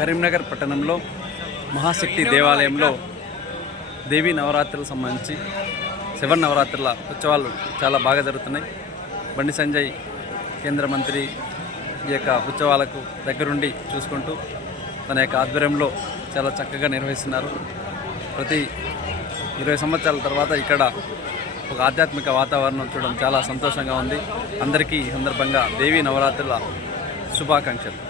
కరీంనగర్ పట్టణంలో మహాశక్తి దేవాలయంలో దేవీ నవరాత్రులకు సంబంధించి 7 నవరాత్రుల ఉత్సవాలు చాలా బాగా జరుగుతున్నాయి. బండి సంజయ్ కేంద్ర మంత్రి ఈ యొక్క ఉత్సవాలకు దగ్గరుండి చూసుకుంటూ తన యొక్క ఆధ్వర్యంలో చాలా చక్కగా నిర్వహిస్తున్నారు. ప్రతి 20 సంవత్సరాల తర్వాత ఇక్కడ ఒక ఆధ్యాత్మిక వాతావరణం చూడడం చాలా సంతోషంగా ఉంది. అందరికీ ఈ సందర్భంగా దేవీ నవరాత్రుల శుభాకాంక్షలు.